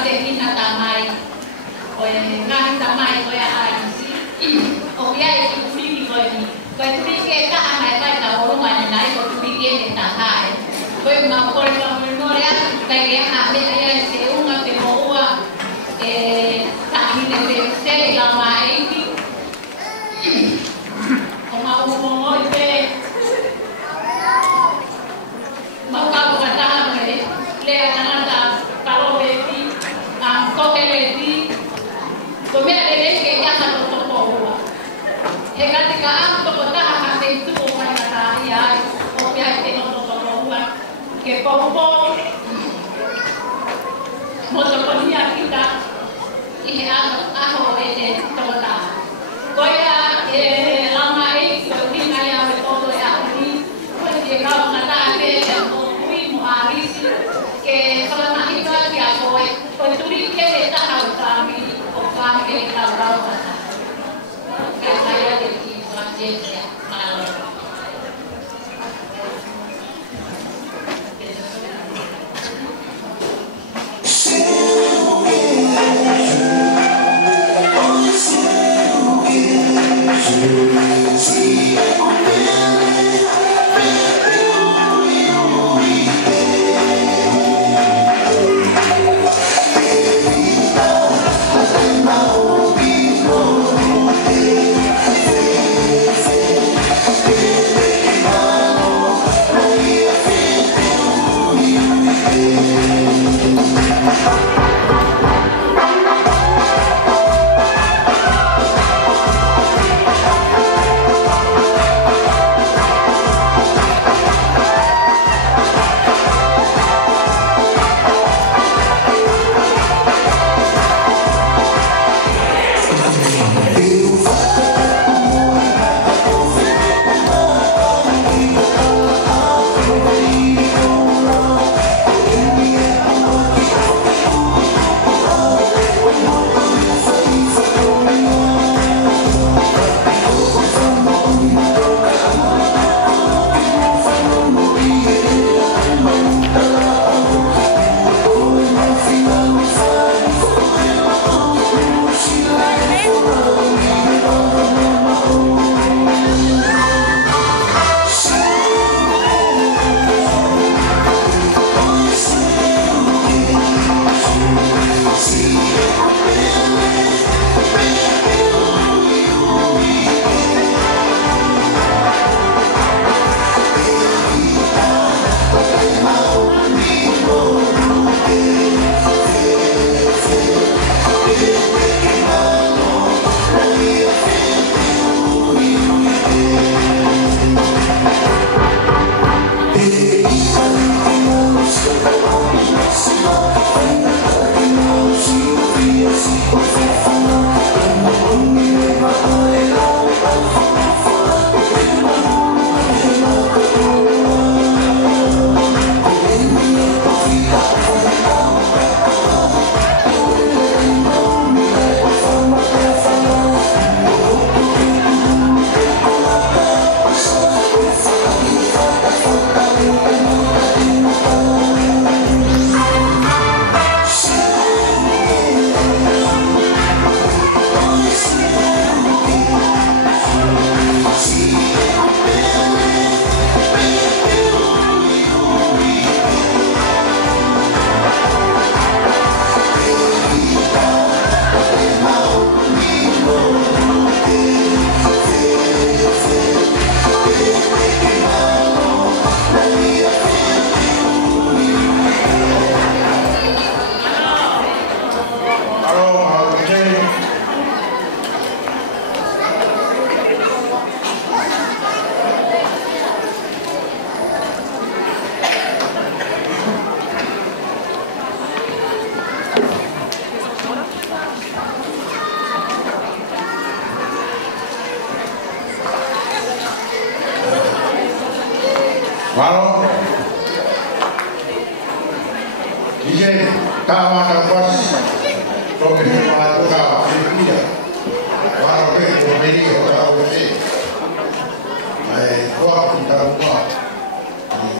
te ina tamai. O ngahi tamai ko ya aisi. O ia e turi ko ni. Ko turi ke ka amai ka ta o ma ni nai ko turi ke ne ta hai. Ko ma ko ka memoria ka ke ha me ia se unga te moa ta ni ne se la mai. O ma o mo te ma ka ko ta me le ana ta ka lo e ti ko ke le ti ko me le ke ya ka to ko wa he ka ti ka am to ko ta ha te tu ko ma ta ya o ya te no to ko wa ke po po mo to ko ni akita i he a ho e te to ta ko ya lama e ko ni na ya me to ya ni ko ti ka ma ta te mo kui mo arisi ke kala na ita ki a ko tu ri ke ta ha ta mi o ka ke ka ra ta ke saya de ki transferencia malo Malo, DJ, tawa na pas, toke sa mga tukaw.